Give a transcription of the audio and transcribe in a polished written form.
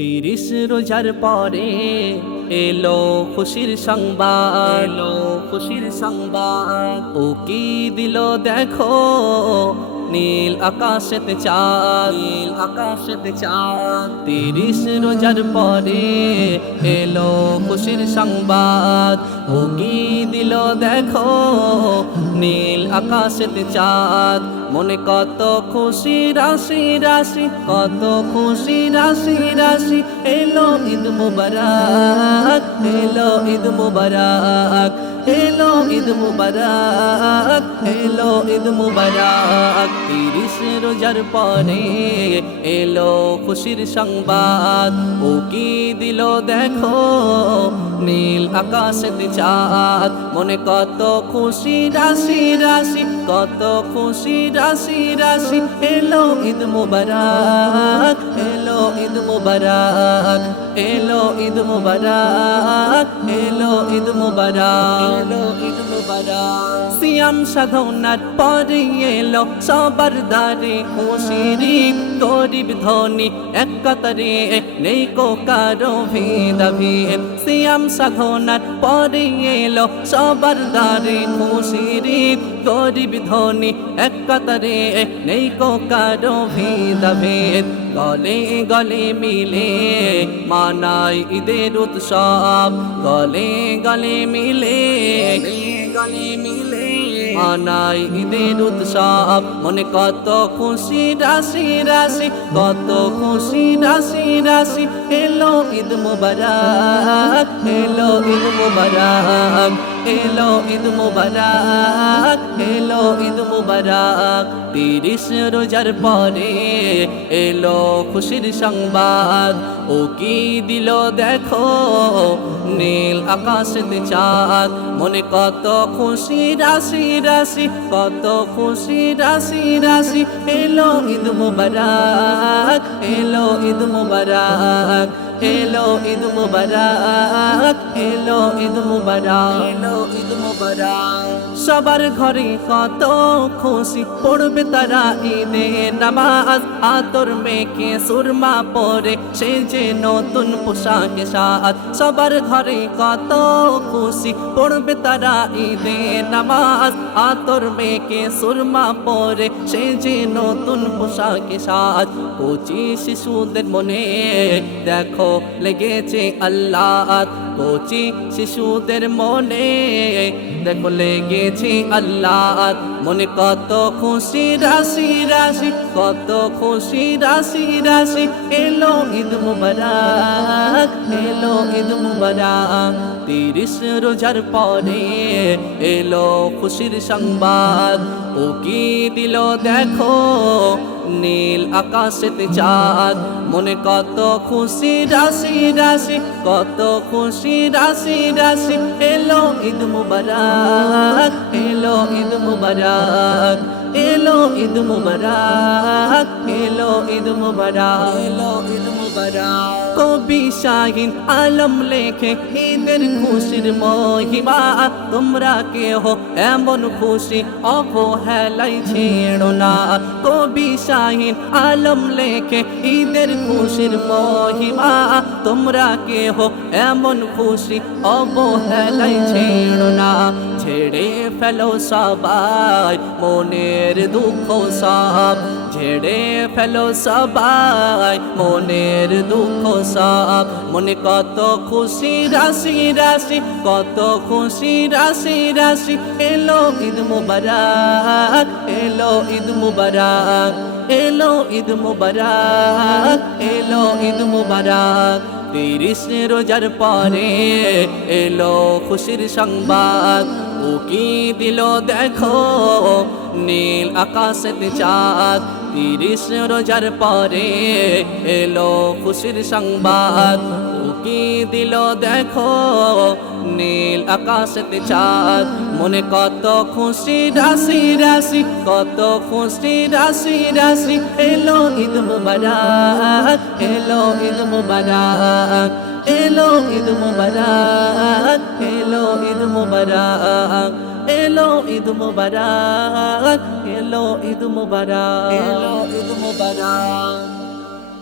30 রোজার পরে এলো খুশির সংবাদ, ও কি দিল দেখো নীল আকাশেতে চাঁদ, 30 রোজার পরে এলো খুশির সংবাদ, ও কি দিল দেখো নীল আকাশেতে চাঁদ। মনে কত খুশি রাশি রাশি, কত খুশি রাশি রাশি, এলো ঈদ মুবারক, এলো ঈদ মুবারক, এলো ঈদ মুবারক, এলো ঈদ মুবারক। 30 রোজার পরে এলো খুশির সংবাদ, ও কি দিল দেখো নীল আকাশেতে চাঁদ। মনে কত খুশি রাশি রাশি, কত খুশি রাশি রাশি, এলো ঈদ মুবারক, এলো ঈদ মুবারক, এলো ঈদ মুবারক, এলো ঈদ মুবারক, এলো ঈদ মুবারক। সিয়াম সাধনার পরে এলো সবার দ্বারে খুশির ঈদ, গরিব ধনী এক কাতারে নেই কো কারো ভেদাভেদ। সিয়াম সাধনার পরে এলো সবার দ্বারে খুশির ঈদ, গরিব ধনী এক কাতারে নেই কো কারো ভেদাভেদ। গলে গলে মিলে মানাই ঈদের উৎসব, গলে গলে মিলে মানাই ঈদের উৎসব। মনে কত খুশি রাশি রাশি, কত খুশি রাশি রাশি, এলো ঈদ মুবারক, এলো ঈদ মুবারক, এলো ঈদ মুবারক, এলো ঈদ মুবারক। 30 রোজার পরে এলো খুশির সংবাদ, ও কি দিল দেখো নীল আকাশেতে চাঁদ। মনে কত খুশি রাশি রাশি, কত খুশি রাশি রাশি, এলো ঈদ মুবারক, এলো ঈদ মুবারক, এলো ঈদ মুবারক, এলো ঈদ মুবারক, এলো ঈদ মুবারক। সবার ঘরে কত খুশি, পড়বে তারা ঈদের নামাজ, আতর মেখে সুরমা পরে সে যে নতুন পোশাকে সাজ। সবার ঘরে কত খুশি, পড়বে তারা ঈদের নামাজ, আতর মেখে সুরমা পরে সে যে নতুন পোশাকে সাজ। কচি শিশুদের মনে দেখো লেগেছে আল্লাহ, কচি শিশুদের মনে দেখো লেগেছে আল্লাহ। মনে কত খুশি রাশি রাশি, কত খুশি রাশি রাশি, এলো ঈদ মুবারক, এলো ঈদ মুবারক। 30 রোজার পরে এলো খুশির সংবাদ, ও কি দিল দেখো নীল আকাশেতে চাঁদ। মনে কত খুশি রাশি রাশি, কত খুশি রাশি রাশি, এলো ঈদ মুবারক, এলো ঈদ মুবারক, এলো ঈদ মুবারক, এলো ঈদ মুবারক, এলো ঈদ মুবারক। কবি শাহিন আলম লেখে ঈদের খুশির মহিমা, তোমরা কেহ এমন খুশি অবহেলাই ছেড়ো না। কবি শাহিন আলম লেখে ঈদের খুশির মহিমা, তোমরা কেহ এমন খুশি অবহেলাই ছেড়ো না। ছেড়ে ফেলো সবাই মনের দুঃখ সব, ছেড়ে ফেলো সবাই মনের দুঃখ সব। মনে কত খুশি রাশি রাশি, কত খুশি রাশি রাশি, এলো ঈদ মুবারক, এলো ঈদ মুবারক, এলো ঈদ মুবারক, এলো ঈদ মুবারক। 30 রোজার পরে এলো খুশির সংবাদ, ও কি দিল দেখো নীল আকাশেতে চাঁদ। 30 রোজার পরে এলো খুশির সংবাদ, ও কি দিল দেখো নীল আকাশেতে চাঁদ। মনে কত খুশি রাশি রাশি, কত খুশি রাশি রাশি, এলো ঈদ মুবারক, এলো ঈদ মুবারক, এলো ঈদ মুবারক, এলো ঈদ মুবারক, এলো ঈদ মুবারক, এলো ঈদ মুবারক, এলো ঈদ মুবারক।